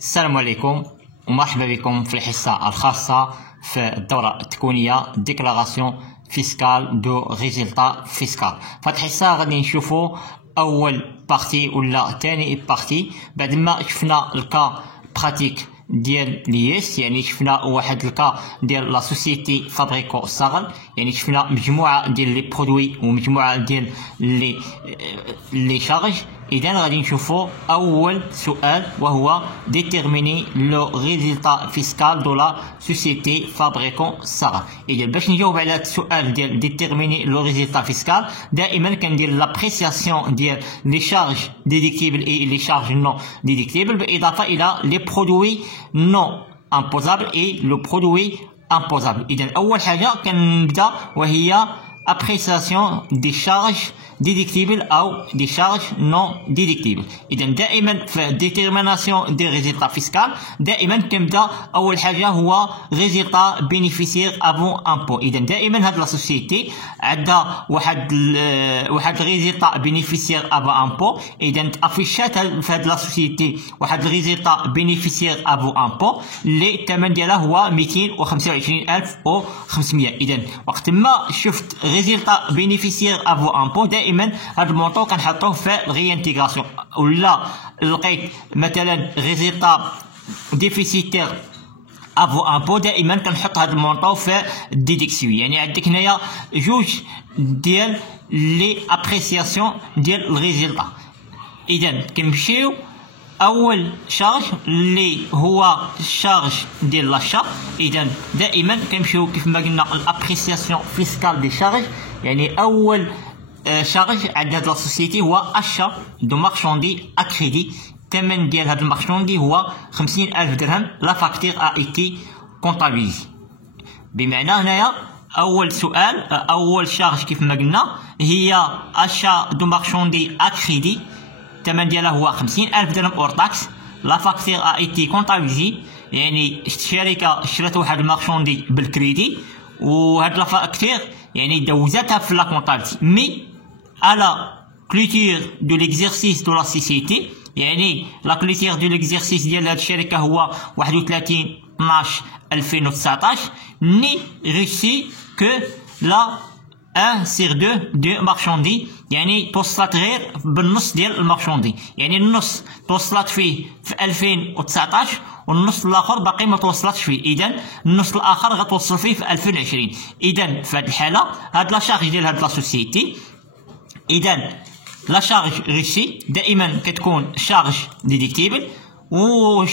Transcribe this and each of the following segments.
السلام عليكم ومرحبا بكم في الحصة الخاصة في الدورة التكوينية ديكلاراسيون فيسكال دو ريزلتا فيسكال. في هاد الحصة غادي نشوفو أول بارتي ولا تاني بارتي بعد ما شفنا الكا براتيك ديال ليس، يعني شفنا واحد الكا ديال لا سوسيتي فابريكو صاغل، يعني شفنا مجموعة ديال لي برودوي ومجموعة ديال لي شارج. إذا غادي نشوفو أول سؤال وهو ديتيرميني لو ريزلتا فيسكال دو لا سوسيتي فابريكون صاغل. إذا باش نجاوب على هذا السؤال ديال ديتيرميني لو ريزلتا فيسكال دائما كندير لابريسياسيون ديال لي شارج ديديكتيبل اي لي شارج نو ديديكتيبل بالإضافة إلى لي برودوي نو امبوزابل اي لو برودوي امبوزابل. إذا أول حاجة كنبدا وهي appréciation des charges déductibles أو des charges non déductibles. إذا دائما في détermination des résultats fiscaux دائما كنبدا أول حاجة هو résultat bénéficiaire avant impôt. إذا دائما هاد لا سوسيتي عندها واحد résultat bénéficiaire avant impôt. إذا أفيشات في هاد لا سوسيتي واحد résultat bénéficiaire avant impôt اللي الثمن ديالها هو 222500. إذا وقت ما شفت ريزلتا بينيفيسيير افو امبو دائما هاد المونطو كنحطوه في الريانتيغراسيون، ولا لقيت مثلا ريزلتا ديفيسيتير افو امبو دائما كنحط هاد المونطو في الديديكسيون. يعني عندك هنايا جوج ديال لي ابريسياسيون ديال الريزلتا. اذا كنمشيو اول شارج اللي هو الشارج ديال لاشا. اذا دائما كنمشيو كيف ما قلنا الابريسياسيون فيسكال دي شارج، يعني اول شارج عند هاد لا سوسيتي هو اشا دو مارشاندي ا كريدي. الثمن ديال هاد المارشاندي هو 50000 درهم. لا فاكتور ا ايتي كونطابيليزي. بمعنى هنايا اول سؤال اول شارج كيف ما قلنا هي اشا دو مارشاندي ا كريدي، الثمن ديالها هو 50000 درهم اور طاكس. لا فاكتور ا ايتي كونطابيليزي، يعني الشركه شرات واحد المارشاندي بالكريدي وهاد لا فاكتور يعني دوزاتها في لا كونطابيليتي مي على كلوتير دو ليكزيرسيس دو لا سوسيتي. يعني لا كلوتير دو ليكزيرسيس ديال هاد الشركه هو 31/12/2019 ني ريسي كو لا 1/2 دو مارشاندي، يعني توصلت غير بالنص ديال المارشاندي، يعني النص توصلت فيه في 2019 والنص الاخر باقي ما توصلتش فيه. اذا النص الاخر غتوصل فيه في 2020. اذا في هذه الحاله هاد لا شارج ديال هاد لا سوسيتي، اذا لا شارج ريسي دائما كتكون شارج ديديكتيبل، و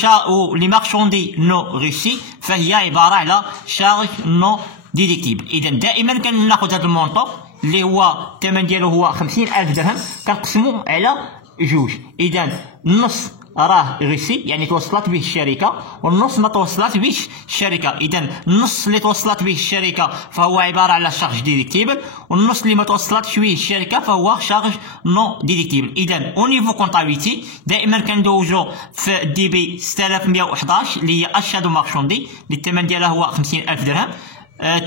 لي مارشاندي نو ريسي فهي عباره على شارج نو ديديكتيبل. اذا دائما كناخذ هذا المونطو اللي هو الثمن ديالو هو 50000 درهم كنقسمو على جوج. اذا النص راه ريسي يعني توصلت به الشركه والنص ما توصلت بهش الشركه. اذا النص اللي توصلت به الشركه فهو عباره على شارج ديديكتيبل، والنص اللي ما توصلتش به الشركه فهو شارج نو ديديكتيبل. اذا او نيفو كونطابيليتي دائما كندوزو في دي بي 6111 اللي هي اشا دو مارشاندي اللي الثمن ديالها هو 50000 درهم.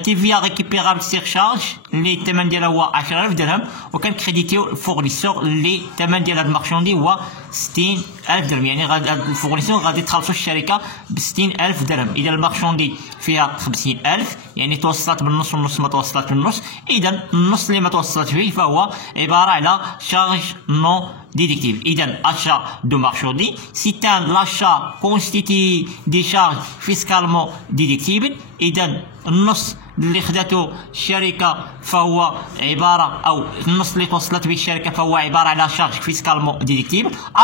تيفيا ريكيبيرابل سيرشارج اللي الثمن ديالها هو 10000 درهم، وكنكريديتيو الفورنيسور اللي الثمن ديال هاد المارشاندي هو 60000 درهم. يعني غادي الفورنيسور غادي تخلصوا الشركه ب 60000 درهم. اذا المارشاندي فيها 50000 يعني توصلت بالنص والنص ما توصلت بالنص. اذا النص اللي ما توصلت فيه فهو عباره على شارج نو déductible. إذا achat de marchandise c'est un l'achat constitue des charges fiscalement déductibles. إذا النص اللي خدته الشركة فهو عبارة أو النص اللي توصلت به الشركة فهو عبارة على شارج فيسكالمون ديديكتيبل à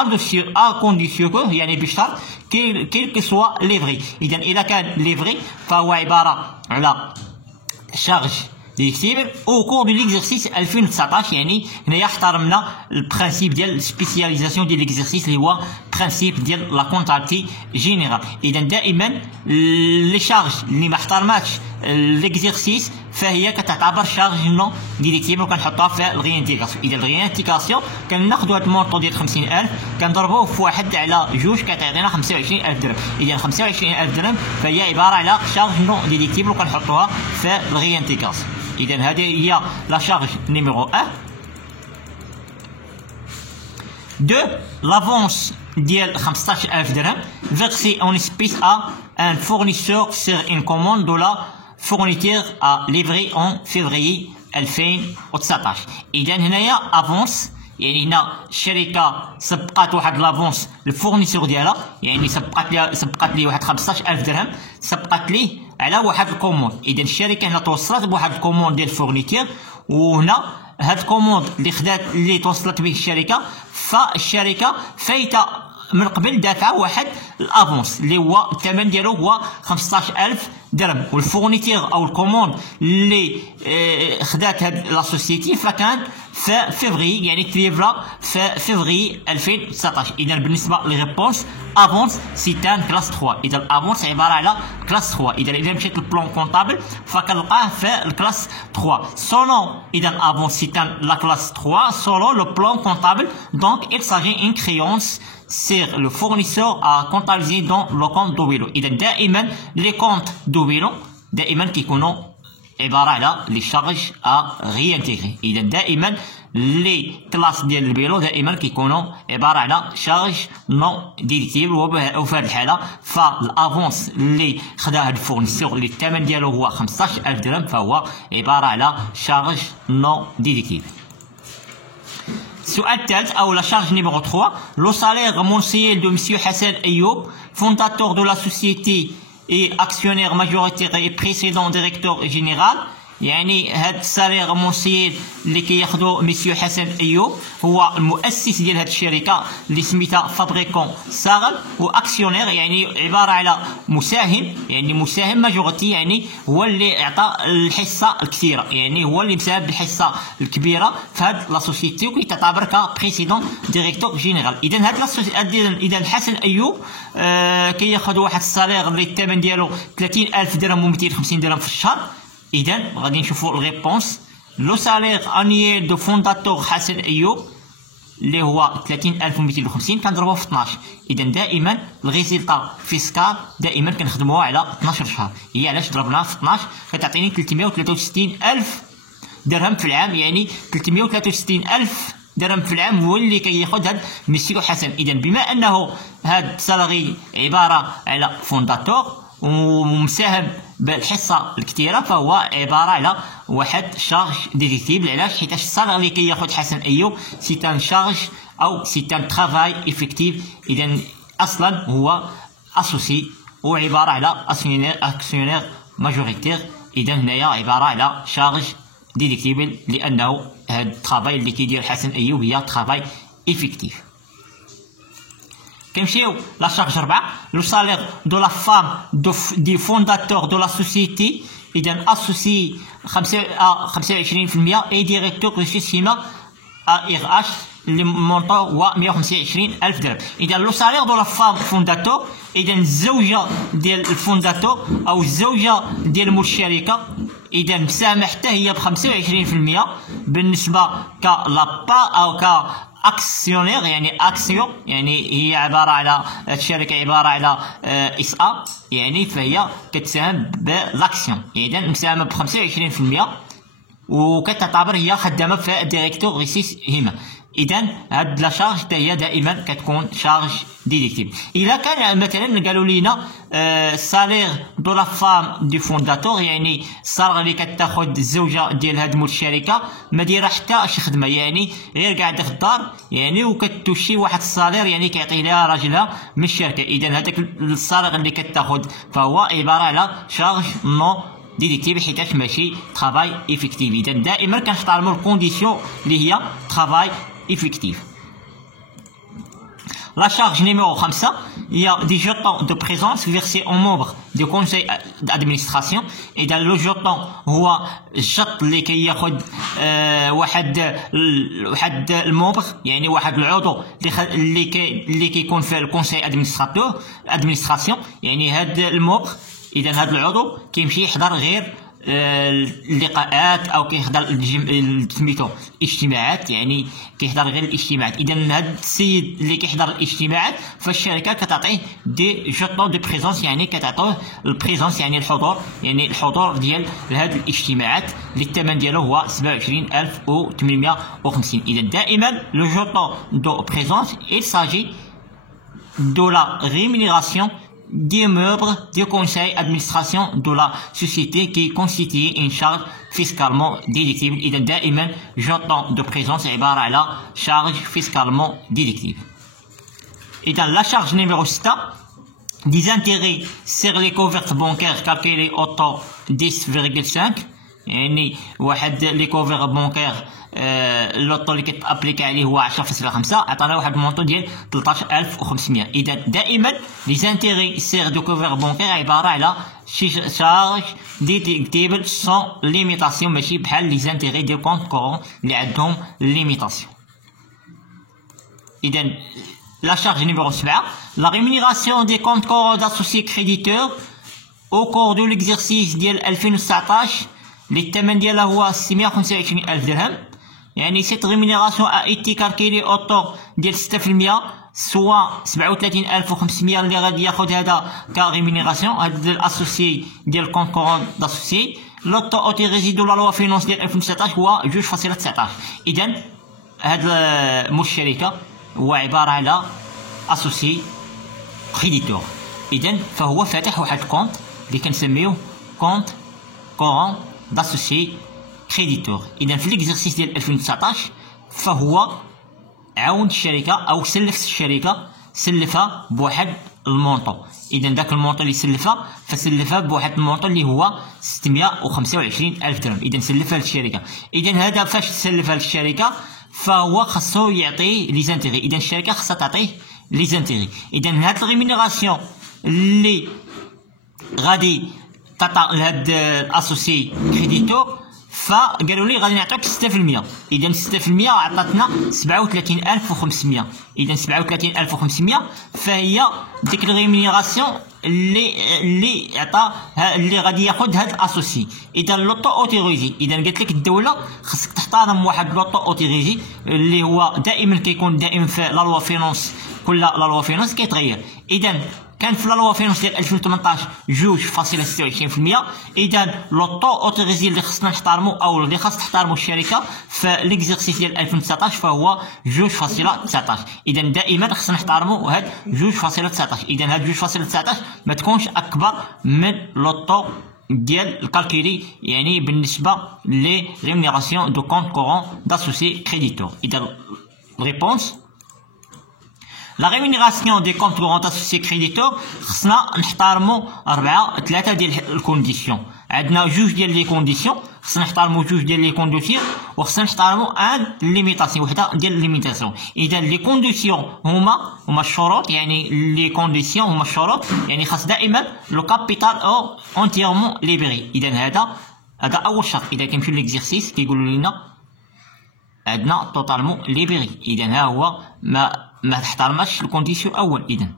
condition يعني بشرط كيل سوا ليفري. إذا إذا كان ليفري فهو عبارة على شارج ديديكتيبل او كور دو ليكزيرسيس 2019. يعني هنايا احترمنا البرانسيب ديال السبيسياليزاسيون ديال ليكزيرسيس اللي هو برانسيب ديال لا كونطابيليتي جينيرال. اذا دائما لي شارج اللي ما احترماتش ليكزيرسيس فهي كتعتبر شارج نو ديديكتيبل وكنحطوها في الريانتيغاسيون. اذا الريانتيغاسيون كناخذوا هذا المونطو ديال 50000 كنضربوه في 1 على 2 كتعطينا 25000 درهم. اذا 25000 درهم فهي عباره على شارج نو ديديكتيبل وكنحطوها في الريانتيغاسيون. إذا هذه هي لا شارج نيميرو 1. 2 l'avance ديال 15000 درهم versé en espèces à un fournisseur sur une commande de la fourniture à livrer en février 2019. إذا هنايا افونس، يعني هنا الشركة سبقات واحد لافونس الفورنيسور ديالها، يعني سبقات ليه واحد 15000 درهم، سبقات ليه على واحد الكوموند. إذا الشركة هنا توصلت بواحد الكوموند ديال الفورنيتير، وهنا هاد الكوموند اللي توصلت به الشركة، فالشركة فايتة من قبل دافعة واحد الافونس اللي هو الثمن ديالو هو 15000 درهم، والفورنيتير او الكوموند اللي خدات هاد لا سوسيتي فكان في فيفري، يعني تليفرا في فيفري 2019. اذا بالنسبه للريبونس افونس سيتان كلاس 3. اذا الافونس عباره على كلاس 3. اذا مشيت للبلون كونطابل فكنلقاه في الكلاس 3 سولون. اذا افونس سيتان لا كلاس 3 سولون لو بلون كونطابل. دونك il s'agit une créance sur le fournisseur à comptabiliser dans le compte دو بيلو. اذا دائما لي كونت دو بيلو دائما كيكونوا عباره على لي شارج ا ريانتيغري. اذا دائما لي كلاس ديال البيلو دائما كيكونوا عباره على شارج نون ديديكتيبل. وفي هذه الحاله فالافونس اللي خداها الفورنيسور اللي الثمن ديالو هو 15000 درهم فهو عباره على شارج نون ديديكتيبل. السؤال الثالث او لا شارج نيميرو 3. لو سالير mensuel de monsieur Hassan Ayoub, fondateur de la société et actionnaire majoritaire et précédent directeur général. يعني هاد السالير منسيل اللي كياخدو مسيو حسن ايوب هو المؤسس ديال هاد الشركه اللي سميتها فابريكون صاغل، واكسيونير يعني عباره على مساهم، يعني مساهم ماجورتي، يعني هو اللي اعطى الحصه الكثيره، يعني هو اللي مساهم بالحصه الكبيره في هاد لا سوسيتي وكيتعتبر كبريسيدون ديريكتور جينيرال. اذا هاد اذا حسن ايوب كياخد واحد السالير اللي الثمن ديالو 30000 درهم و250 درهم في الشهر. إذا غادي نشوفو الريبونس. لو سالير انييل دو فونداتور حسن ايوب اللي هو 30250 كنضربوه في 12. إذا دائما الريزلتا فيسكال دائما كنخدموها على 12 شهر. هي علاش ضربناها في 12 كتعطيني 363000 درهم في العام، يعني 363000 درهم في العام هو اللي كياخد هاد مسيو حسن. إذا بما أنه هاد السالاري عبارة على فونداتور ومساهم بالحصه الكثيره فهو عباره على واحد شارج ديديكتيبل. علاش؟ حيت السالاري اللي كياخد حسن ايوب سي ان شارج او سي ان ترافاي افيكتيف. اذا اصلا هو اسوسي وعباره على اكسيونير ماجوريتير. اذا هنايا عباره على شارج ديديكتيبل لانه هاد الترافاي اللي كيدير حسن ايوب هي ترافاي افيكتيف. كنمشيو لا شارج 4. لو سالير دو لا فام دي فونداتور دو لا سوسيتي. اذا اسوسي 25% اي ديريكتور ريسيسيما ار اش اللي مونطو هو 125000 درهم. اذا لو سالير دو لا فام فونداتور، اذا الزوجه ديال الفونداتور او الزوجه ديال مول الشركه اذا مساهمه حتى هي ب 25% بالنسبه كلابا او ك اكسيونير، يعني اكسيون يعني هي عباره على الشركه عباره على اس ا، يعني فهي كتساهم بالاكسيون. اذا مساهمه ب 25% وكتعتبر هي خدامه في ديريكتور ريسيس هما. اذا هاد لا شارج حتى هي دائما كتكون شارج ديديكتيف. الا كان مثلا قالوا لينا سالير دو لا فام دو فونداتور، يعني الصالير اللي كتاخد الزوجه ديال هاد مول الشركه ما دايره حتى شي خدمه، يعني غير قاعده في الدار يعني وكتوشي واحد الصالير يعني كيعطي لها راجلها من الشركه. اذا هذاك الصالير اللي كتاخد فهو عباره على شارج نو ديديكتيف حيتاش ماشي ترافاي افيكتيف. اذا دائما كنحترموا الكونديسيون اللي هي ترافاي effectif. La charge numéro 5, il y a des jetons de présence versés aux membres du conseil d'administration. Et dans le jeton هو الشط اللي كياخد واحد الممبر، يعني واحد العضو اللي كيكون في الكونساي ادمنستراسيون، يعني هاد الممبر. اذا هاد العضو كيمشي يحضر غير اللقاءات او كيحضر سميتو الاجتماعات، يعني كيحضر غير الاجتماعات. اذا هذا السيد اللي كيحضر الاجتماعات فالشركه كتعطيه دي جوتون دو بريزونس، يعني كتعطوه البريزونس يعني الحضور، يعني الحضور ديال هاد الاجتماعات اللي الثمن ديالو هو 27850. اذا دائما لو جوتون دو بريزونس il s'agit de la rémunération des membres du conseil d'administration de la société qui constitue une charge fiscalement déductible. إذا دائما جونطون دو بريزونس عبارة على charge fiscalement déductible. إذا la charge numéro 6 des intérêts sur les couvertes bancaires calculés au taux 10,5. يعني واحد لي كوفر بونكير اللوطو اللي كتابليكا عليه هو 10.5 عطانا واحد المونطو ديال 13500. اذا دائما لي زانتيغي سير دو كوفر بونكير عباره على شي شارج ديديكتيبل سون ليميتاسيون ماشي بحال لي زانتيغي ديال كونت كورون اللي عندهم ليميتاسيون. اذا لا شارج نيميرو 7 لا ريمونيراسيون دي كونت كورون داسوسيي كريديتور او كور دو ليكزيرسيس ديال 2019 اللي الثمن ديالها هو 625,000 درهم. يعني سيت ريمونيراسيون ا ايتي كالكيلي او طو ديال 6% سوا 37,500 اللي غادي ياخذ هذا كريمونيراسيون هاد الاسوسيي ديال كونت كورون داسوسيي. لو طو اوتيريزي دو لا لوا فينونس ديال 2019 هو 2.19. اذا هاد مول الشركه هو عباره على اسوسيي كريديتور. اذا فهو فاتح واحد الكونت اللي كنسميوه كونت كورون داسوسيي كريديتور. اذا في ليكزيرسيس ديال 2019 فهو عاون الشركه او سلف الشركه سلفها بواحد المونطو. اذا داك المونطو اللي سلفها فسلفها بواحد المونطو اللي هو 625,000 درهم. اذا سلفها للشركه. اذا هذا فاش تسلفها للشركه فهو خاصو يعطي لي زانتيغي. اذا الشركه خاصها تعطيه لي زانتيغي. اذا هاد الريمونيراسيون اللي غادي تعطى لهاد الاسوسي كريديتور فقالوا لي غادي نعطيك 6%. اذا 6% عطاتنا 37,500. اذا 37,500 فهي ديك الريمونيراسيون اللي عطى اللي غادي ياخذ هاد الاسوسي. اذا لوطو اوتوريزي اذا قالت لك الدوله خاصك تحترم واحد لوطو اوتوريزي اللي هو دائما كيكون دائما في لا لوا فينونس. كل لا لوا فينونس كيتغير. اذا كان في لا لوا فينونس ديال 2018 2.26%. اذا لوطو اوتوريزي اللي خصنا نحترمو او اللي خاص تحترمو الشركه في ليكزيرسيس ديال 2019 فهو 2.19. اذا دائما خصنا نحترمو هاد 2.19. اذا هاد 2.19 ما تكونش اكبر من لوطو ديال الكالكولي يعني بالنسبه لي ريمونيراسيون دو كونت كورون داسوسي كريديتور. اذا ريبونس لا ريمونيراسيون دي كونت كورون داسوسي كريديتور خصنا نحترمو 3 ديال الكونديسيون. عندنا جوج ديال لي كونديسيون خصنا نحترمو جوج ديال لي كونديسيون وخصنا نحترمو ان ليميتاسيون وحده ديال الليميتاسيون. اذا لي كونديسيون هما الشروط. يعني لي كونديسيون هما الشروط يعني خاص دائما لو كابيتال او اونتيرمون ليبري. اذا هذا اول شرط. اذا كنمشيو ليكزيرسيس كيقولوا لنا عندنا توتالمون ليبري. اذا ها هو ما تحترمش الكونديسيون الاول. اذا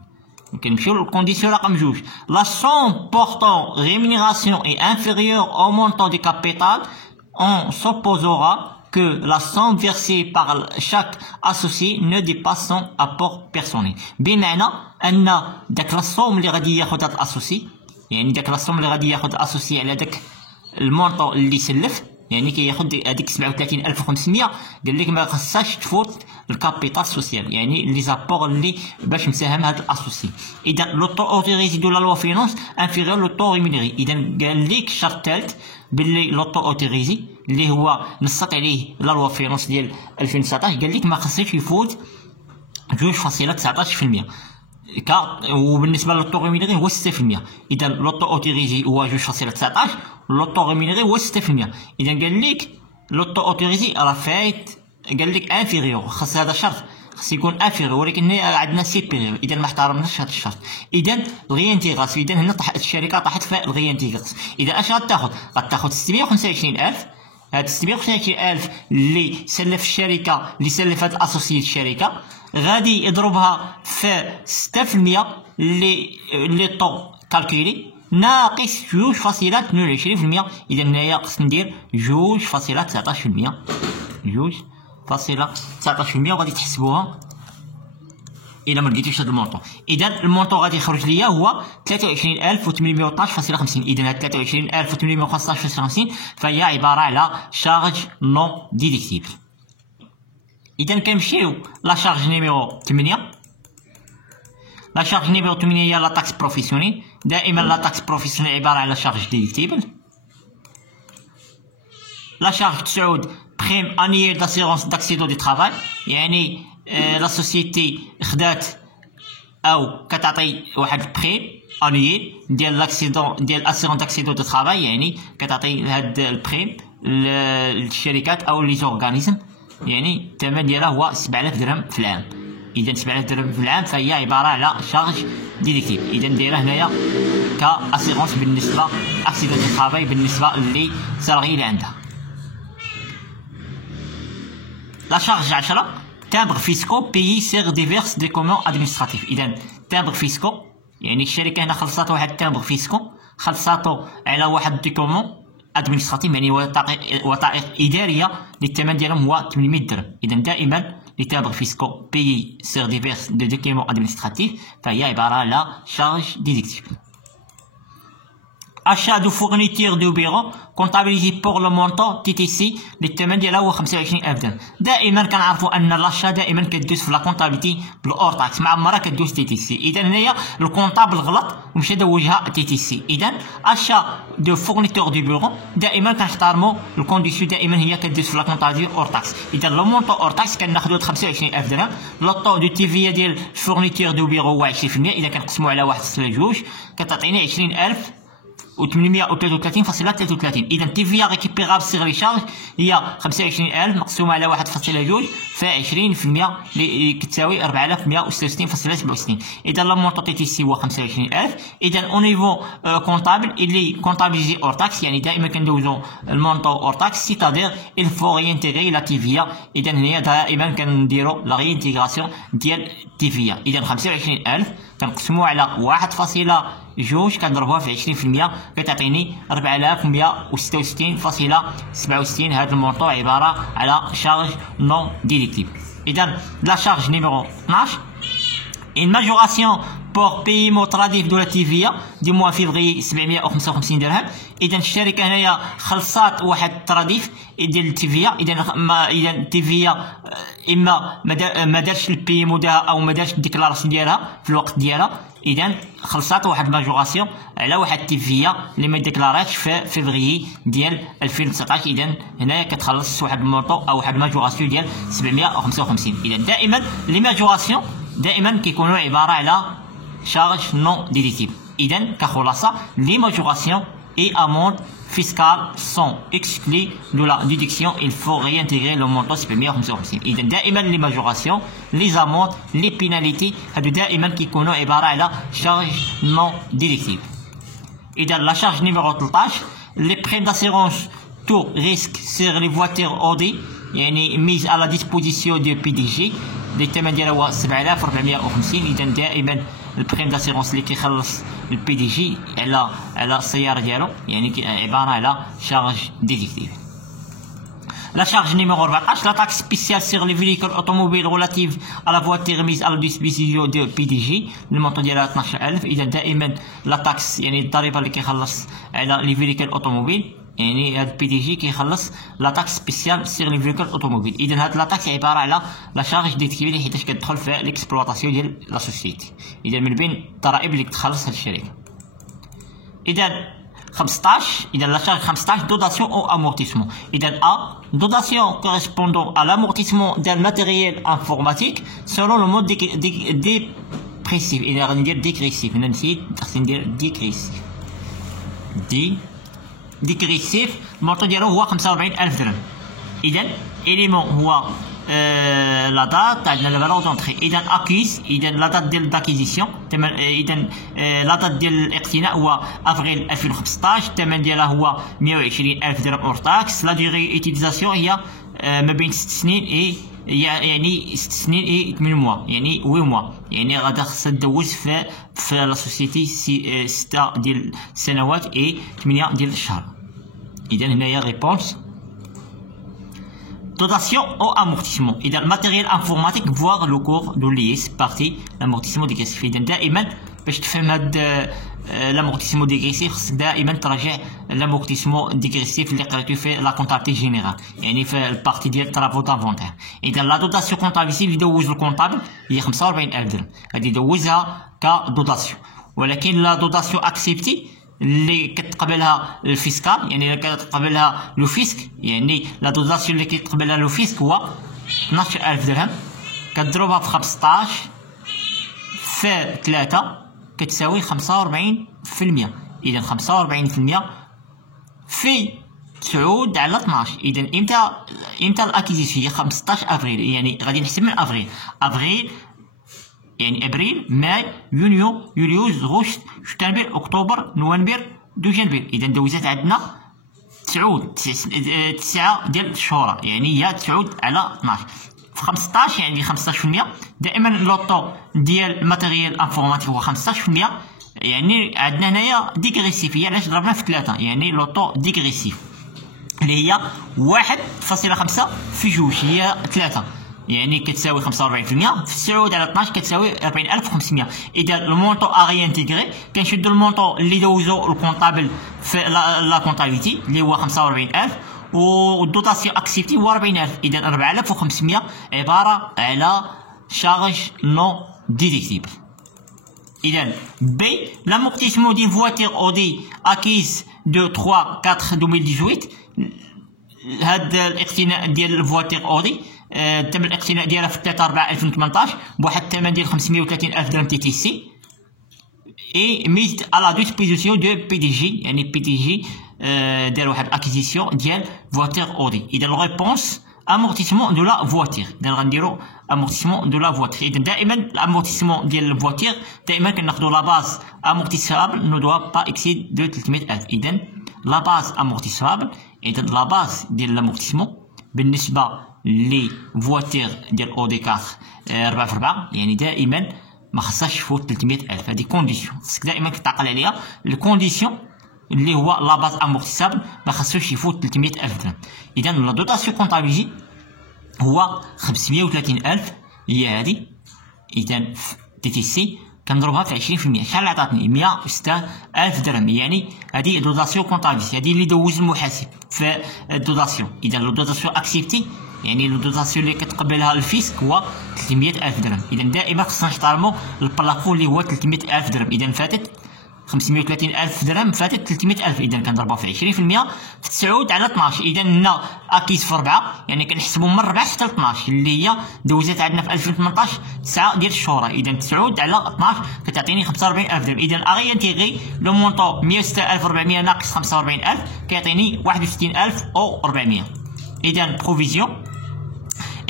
كنمشيو للكونديسيون رقم 2. لا سوم بورتون rémunération est inférieure au montant du capital, on supposera que la somme versée par chaque associé ne dépasse son apport personnel. بمعنى ان داك الصوم اللي غادي ياخذ هذا الاسوسي يعني داك الصوم اللي غادي ياخذ الاسوسي على داك المونطو اللي سلف يعني كياخذ هذيك 37,500 قال لك ما خصهاش تفوت الكابيتال سوسيال يعني لي زابور اللي باش مساهم هذا الاسوسي. اذا لو طو اوتوريزي دو لا لوا فينونس انفيريور لو طو ريمونيري. اذا قال لك الشرط الثالث باللي لو طو اوتوريزي اللي هو نصت عليه لا لوا فينونس ديال 2019 قال لك ما خصهاش يفوت 2.19%. وبالنسبه للطو ريمونيري هو 6%. اذا لوطو اوتوريزي هو 2.19 لوطو ريمونيري هو 6%. اذا قال لك لوطو اوتوريزي راه فايت قال لك انفيريور خاص هذا شرط خاص يكون انفيريور ولكن عندنا سيبيريور. اذا ما احترمناش هذا الشرط. اذا الغيانتيغاسيون اذا هنا الشركه طاحت في الغيانتيغاسيون. اذا اش غتاخذ 625,000. هاد 625,000 اللي سلف الشركه اللي سلف هاد الاسوسيي الشركه غادي يضربها في 6% اللي طو كالكولي ناقص 2.22%. اذا هنايا خصنا ندير 2.19%. 2.19% وغادي تحسبوها الا ما لقيتوش هذا المونطو. اذا المونطو غادي يخرج ليا هو 23,812.50. اذا هاد 23,812.50 فهي عباره على شارج نون ديديكتيبل. اذا كنمشيو لا شارج نيميرو 8. لا شارج نيميرو 8 هي لا تاكس بروفيسيونيل. دائما لا تاكس بروفيسيونيل عباره على شارج ديدكتيبل. لا شارج 9 بريم انييل داسيرونس داكسيدو دي ترافاي، يعني لا سوسيتي خدات او كتعطي واحد البريم انييل ديال لاكسيدون ديال اسيرون داكسيدو دو ترافاي، يعني كتعطي هاد البريم للشركات او لي زورغانيزم، يعني الثمن ديالها هو 7000 درهم في العام. اذا 7000 درهم في العام فهي عباره على شارج ديدكتيف. اذا دايره هنايا كاسيرونس بالنسبه اكسيدون دو ترافاي بالنسبه لي سالاري اللي عندها. لا شارج 10 تامبر فيسكو بيي سير ديفيرس دي كومون ادمنستراتيف. اذا تامبر فيسكو يعني الشركه هنا خلصات واحد التامبر فيسكو، خلصاتو على واحد دي كومون ادمنستراتيف يعني وثائق اداريه اللي الثمن ديالهم هو 800 درهم. اذا دائما لي تامبر فيسكو بيي سير ديفيرس دي دوكيمون ادمنستراتيف فهي عباره على شارج ديدكتيف. achat de fourniture de bureau comptabilisé pour le montant TTC اللي الثمن ديالها هو 25000 درهم. دائما كنعرفوا ان لاشا دائما كدوز في لا كونتابيليتي بالاور تاكس، مع عمرها كدوز تي تي سي. اذا هنايا الكونطابل غلط ومشى دوجها تي تي سي. اذا achat de fourniture de bureau دائما كنحترموا الكونديسيون، دائما هي كدوز في لا كونتابيليتي اور تاكس. اذا لو مونطون اور تاكس كناخذوا 25000 درهم. لو طو دو تي في ديال فورنيتور دو بيرو هو 20%. اذا كنقسموا على 1/2 كتعطيني 20000 و833.33. اذا تيفيا ريكيبيرابل سيغ لي شارج هي 25000 مقسومه على 1/2 ف 20% اللي كتساوي 4166.67. اذا لا مونطون تي تي سي هو 25000. اذا او نيفو كونطابل اللي كونطابيليزي اور تاكس، يعني دائما كندوزو المونطون اور تاكس سيتادير il faut réintégrer la TVA. اذا هنا دائما كنديرو لا ريانتيغراسيون ديال تيفيا. اذا 25000 كنقسموه على 1/2 كنضربوها في 20% كتعطيني 4166.67. هذا المونطون عباره على شارج نون ديدكتيف. اذا لا شارج نيميرو 12 une majoration pour paiement tardif de la TVA du mois février 755 درهم. اذا الشركه هنايا خلصات واحد التراديف ديال التيفيا. اذا التيفيا اما ما دارش البيمو ديالها او ما دارش الديكلاراسيون ديالها في الوقت ديالها. اذا خلصات واحد ماجوراسيون على واحد التيفيا اللي ما ديكلاراتش في فيفري ديال 2019. اذا هنايا كتخلص واحد المونطون او واحد ماجوراسيون ديال 755. اذا دائما لي ماجوراسيون دائما كيكونوا عباره على شارج نون ديدكتيف. اذا كخلاصه لي ماجوراسيون et amendes fiscales sont exclues de la déduction. Il faut réintégrer le montant 755. إذا دائما les majorations, les amendes, les pénalités هادو دائما كيكونوا عبارة على charge non déductible. إذا la charge numéro 13 les primes d'assurance tout risque sur les voitures Audi يعني mise à la disposition du PDG اللي الثمن ديالها هو 7450. إذا دائما البريم داسيرونس اللي كيخلص البي دي جي على السياره ديالو يعني عباره على شارج ديدكتيف. لا شارج نيميرو 14 لا تاكس سبيسيال سيغ لي فيليكول اوتوموبيل ريلاتيف على فواتير ميز على ديسبوزيسيون دو بي دي جي المونطون ديالها 12000. اذا دائما لا تاكس يعني الضريبه اللي كيخلص على لي فيليكول اوتوموبيل يعني هاد البي دي جي كيخلص لا تاكس سبيسيال سيغ لي فيليكول اوتوموبيل. اذا هاد لا تاكس عباره على لا شارج ديدكتيف حيتاش كتدخل في ليكسبلوطاسيون ديال لا سوسيتي. اذا من بين الضرائب اللي كتخلص هاد الشركه. اذا 15 اذا لا شارج 15 دوتاسيون او امورتيسمون. اذا ا دوتاسيون كوريسبوندون ا لامورتيسمون ديال ماتيريال انفورماتيك سولون لو مود ديبريسيف. اذا غادي ندير ديكريسيف هنا نسيت خصني ندير ديكريسيف ديكريسيف المونطون ديالو هو 45000 درهم. اذا اليمون هو لا دات عندنا لا فالور دونطري. اذا اكيز اذا لا دات ديال داكيزيسيون اذا لا دات ديال الاقتناء هو افريل 2015. الثمن ديالها هو 120000 درهم اور تاكس. لا ديغي اوتيليزاسيون هي ما بين 6 سنين يعني 6 سنين اي 8 موا يعني 8 موا يعني غادا خصها تدوز في لا سوسيتي 6 ديال السنوات اي 8 ديال الشهر. اذا هنايا ريبونس dotation au amortissement. إذا الماتيريال انفورماتيك فواغ لو كور دو ليس بارتي لامورتيسمون ديغريسيف. إذا دائما باش تفهم هاد لامورتيسمون ديغريسيف خصك دائما تراجع لامورتيسمون ديغريسيف اللي قريتو في لا كونطابيلتي جينيرال يعني في البارتي ديال طرافو دافونتير. إذا لا دوتاسيون كونطابيلتي اللي دوز الكونطابل هي 45000 درهم. غادي يدوزها كدوتاسيون. ولكن لا دوتاسيون اكسبتي اللي كتقبلها الفيسكال، يعني اللي كتقبلها لو فيسك، يعني لا دوتاسيون اللي كيتقبلها لو فيسك هو 12000 درهم، كتضربها في 15 في 3 كتساوي 45%. إذا 45% في 9 على 12. إذا إمتى الأكيزيسيون؟ هي 15 أفريل، يعني غادي نحسب من أفريل يعني أبريل، ماي، يونيو، يوليوز، غشت، شتنبر، أكتوبر، نوفمبر، دجنبر. إذا دوزات عندنا 9 ديال الشهور، يعني هي 9 على 12 في 15 يعني 15%. دائما اللوطو ديال الماتيريال انفورماتيك هو 15%، يعني عندنا هنايا ديكريسيف. هي علاش ضربنا في 3؟ يعني لوطو ديكريسيف اللي هي 1.5 في 2 هي 3، يعني كتساوي 45%. في 9 على 12 كتساوي 40500. اذا المونطو اغي انتيغري كنشدو المونطو اللي دوزو الكونطابل في لا كونطابيليتي اللي هو 45000، والدوتاسيون اكسبتي هو 40000. اذا 4500 عباره على شارج نو ديديكتيبل. إذا B, l'amortissement d'une voiture Audi acquise de 3/4/2018. هاد الاقتناء ديال الفواتير أودي تم الاقتناء ديالها في 3/4/2018 بواحد الثمن ديال 530,000 درهم تي تي سي. اي ميز à la disposition de PDG، يعني PDG دار واحد اكيزيسيون ديال فواتير أودي. إذا الريبونس amortissement de la voiture، إذا غنديرو amortissement de la voiture. إذا دائما الامورتيسمون ديال الفواتير دائما كناخدو لا باز amortissable ne doit pas excéder de 300,000. إذا لا باز amortissable، إذا لا باز ديال الامورتيسمون بالنسبة لي فواتير ديال أودي 4x4 يعني دائما ما خصهاش تفوت 300,000. هادي كونديسيون خصك دائما كتعقل عليها. الكونديسيون اللي هو لا باز امورتيسابل ما خصوش يفوت 300,000 درهم. اذا لا دوتاسيون كونطابيليتي هو 530,000 هي هادي. اذا تي تي سي كنضربها في 20%. شحال عطاتني؟ 106,000 درهم. يعني هادي دوتاسيون كونطابيليتي، هادي اللي دوز المحاسب في الدوتاسيون. اذا لو دوتاسيون اكسبتي يعني لو دوتاسيون اللي كتقبلها الفيسك هو 300,000 درهم. اذا دائما خصنا نحترمو البلافون اللي هو 300,000 درهم. اذا فاتت 530,000 درهم، فاتت 300,000. إذا كنضربها في 20% في 9 على 12. إذا هنا أكيد في 4، يعني كنحسبو من 4 حتى ل 12 اللي هي دوزات عندنا في 2018 9 ديال الشهور. إذا 9 على 12 كتعطيني 45,000 درهم. إذا أغي انتيغي لو مونطو 106,400 ناقص 45,000 كيعطيني 61,400. إذا بروفيزيون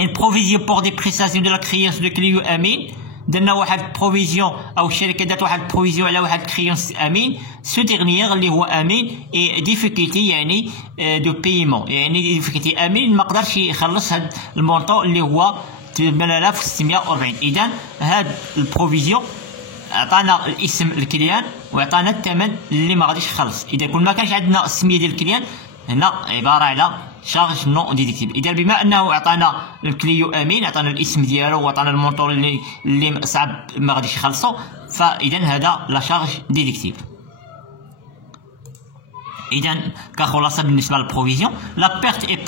ان بروفيزيون بور دي بريستاسيون دو لا كريونس دو كليو امين. درنا واحد بروفيزيون او الشركه دارت واحد بروفيزيون على واحد كريونس امين. سو ديرنيير اللي هو امين اي ديفيكولتي يعني دو بايمون، يعني ديفيكولتي امين ما قدرش يخلص هاد المونطو اللي هو 8640. اذا هاد البروفيزيون عطانا الاسم الكليان وعطانا الثمن اللي ما غاديش يخلص. اذا كل ما كانش عندنا السميه ديال الكليان هنا عباره على شارج نو ديديكتيبل. اذا بما انه عطانا الكليو امين، عطانا الاسم ديالو وعطانا المونطور اللي صعب ما غاديش يخلصو، فاذا هذا لا شارج ديديكتيبل. اذا كخلاصه بالنسبه للبروفيزيون لا بيرت اي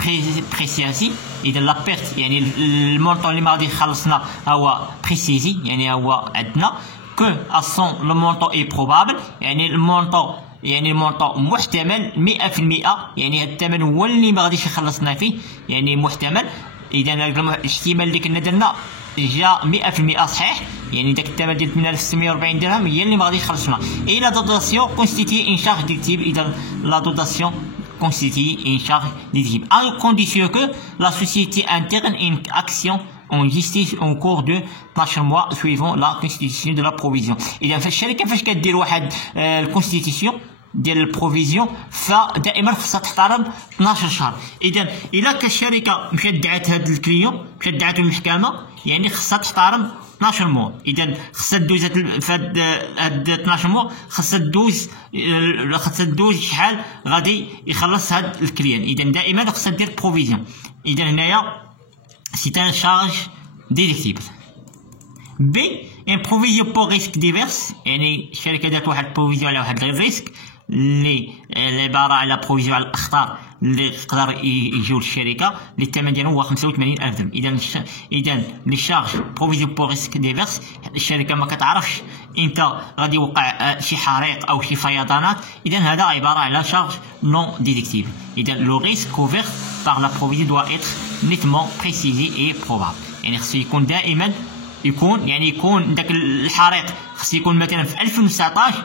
بريسيزي. اذا لا بيرت يعني المونطور اللي ما غادي يخلصنا هو بريسيزي، يعني هو عندنا كو اسون لو مونطور اي بروبابل، يعني المونطو محتمل 100%، يعني هاد الثمن هو اللي ما غاديش يخلصنا فيه، يعني محتمل. اذا الاحتمال اللي كنا درنا جا 100% صحيح، يعني داك الثمن ديال 8640 درهم هي اللي ما غاديش يخلصنا. اي لا دوتاسيون كونستيتي ان شارج ديديكتيبل. اذا لا دوتاسيون كونستيتي ان شارج ديديكتيبل à condition que la société interne une action en justice en cours de 12 mois suivant la constitution de la provision. اذا فالشركه فاش كدير واحد الكونستيتيسيون ديال البروفيزيون فدائما خصها تحترم 12 شهر. اذا الا كالشركه مشات دعات هاد الكليون، مشات دعاتو للمحكمه، يعني خصها تحترم 12 مو. اذا خصها دوز هاد 12 مو، خصها دوز شحال غادي يخلص هاد الكليان. اذا دائما خصها دير بروفيزيون. اذا هنايا سي ان شارج ديديكتيبل. بي ان بروفيزيون بور ريسك ديفيرس، يعني الشركه دارت واحد البروفيزيون على واحد الريسك اللي عباره على بروفيزيون على الاخطار اللي يقدر يجيو للشركه اللي الثمن ديالو هو 85,000 درهم. اذا لي شارج بروفيزيون بور ريسك ديفيرس، الشركه ما كتعرفش امتى غادي يوقع شي حريق او شي فيضانات، اذا هذا عباره على شارج نون ديدكتيبل. اذا لو ريسك كوفير بار لا بروفيزيون دوا ايتر نيتمون بريسيزي اي بروبابل، يعني خصو يكون دائما يكون داك الحريق خص يكون مثلا في 2019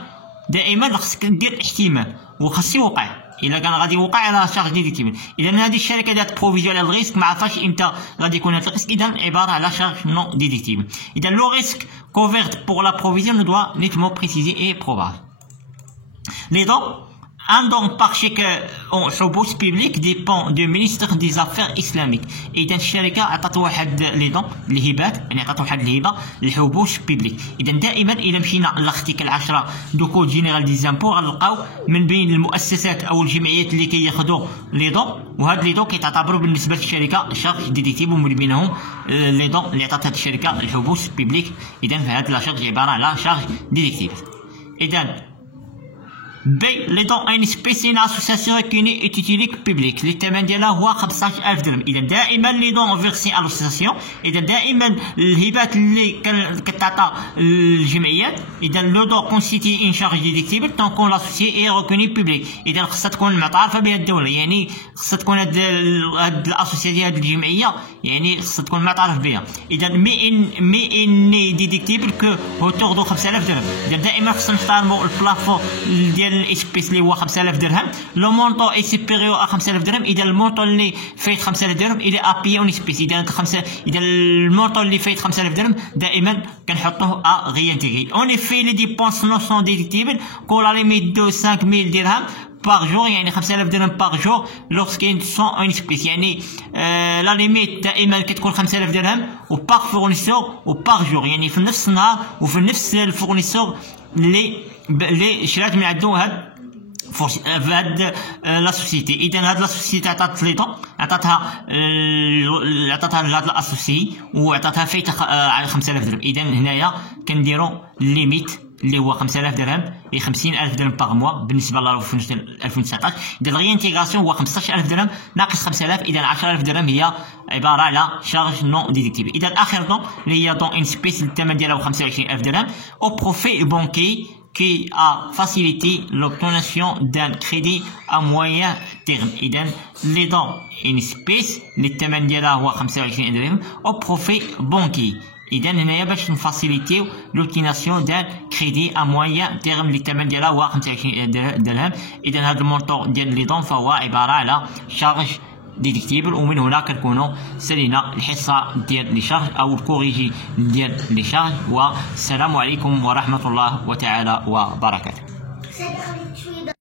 دائما خصك دير احتمال وخص يوقع. الا كان غادي يوقع على شارج ديدكتيبل، اذا هذه الشركه دارت بروفيزيون على الريسك ما عرفاش امتى غادي يكون هذا الريسك، اذا عباره على شارج نون ديدكتيبل. اذا لو ريسك couvert pour la provision doit nettement préciser et probable. Les dons un don par chèque en حبوس public dépend du ministre des Affaires islamiques. إذا الشركة عطات واحد لي دون الهبات، يعني عطات واحد الهبة للحبوس بيبليك. إذا دائما إلا مشينا لارتيكل 10 دو كود جينيرال دي زامبو غنلقاو من بين المؤسسات أو الجمعيات اللي كياخدو لي دون، وهاد لي دون كيتعتبروا بالنسبة للشركة شارج ديدكتيبل، ومن بينهم لي دون اللي عطات هاد الشركة الحبوس بيبليك. إذا فهاد لا شارج عبارة على شارج ديدكتيبل. إذا B. Les dons à une espèce une association reconnue et titulaire publique. اللي الثمن ديالها هو 15,000 درهم. إذا دائما لي دون فيرسي à l'association، إذا دائما الهبات اللي كتعطى الجمعيات، إذا لو دون كونستيتي إن شارج ديدكتيبل طون كون لاسوسيي إي ريكوني بوبليك. إذا خصها تكون معترفة بها الدولة، يعني خصها تكون هاد الأسوسياسيون هاد الجمعية يعني خصها تكون معترف بها. إذا مي إني ديدكتيبل كو أوتور دو 5,000 درهم. إذا دائما خصنا نحترمو البلافون ديال الاسبيس اللي هو 5,000 درهم. لو مونطون اي سوبيريور ا 5,000 درهم. اذا المونطون اللي فايت 5,000 درهم الى ابي اون اسبيس. اذا المونطون اللي فايت 5,000 درهم دائما كنحطوه ا ريانتيغي. اون في لي ديبونس نون سون ديدكتيبل كون لا ليميت دو 5,000 درهم باغ جور، يعني 5,000 درهم باغ جور لوغسكين سون اون اسبيس، يعني لا ليميت دائما كتكون 5,000 درهم و باغ فورنيسور و باغ جور، يعني في نفس النهار وفي نفس الفورنيسور اللي شرات من عندو هاد لا سوسيتي. اذا هاد لا سوسيتي عطات لي دون، عطاتها لهاد الاسوسي وعطاتها فايته على 5,000 درهم. اذا هنايا كنديرو الليميت اللي هو 5,000 درهم ل 50,000 درهم باغ موا بالنسبه ل 2019. اذا الريانتيغاسيون هو 15,000 درهم ناقص 5,000، اذا 10,000 درهم هي عباره على شارج نون ديدكتيبل. اذا اخر دون اللي هي دون ان سبيس الثمن ديالها 25,000 درهم او بروفي بانكي qui a facilité l'obtention d'un crédit à moyen terme. إذا les dons in espèces اللي الثمن ديالها هو 25 درهم au profit banquier. إذا هنايا باش نفاسيليتيو l'obtention d'un crédit à moyen terme اللي الثمن ديالها هو 25 درهم. إذا هذا المونطون ديال لي دون فهو عبارة على شارج ديدكتيبل. ومن هنا كنكونوا سالينا الحصه ديال لي شارج او الكوريجي ديال لي شارج. والسلام عليكم ورحمه الله وتعالى وبركاته.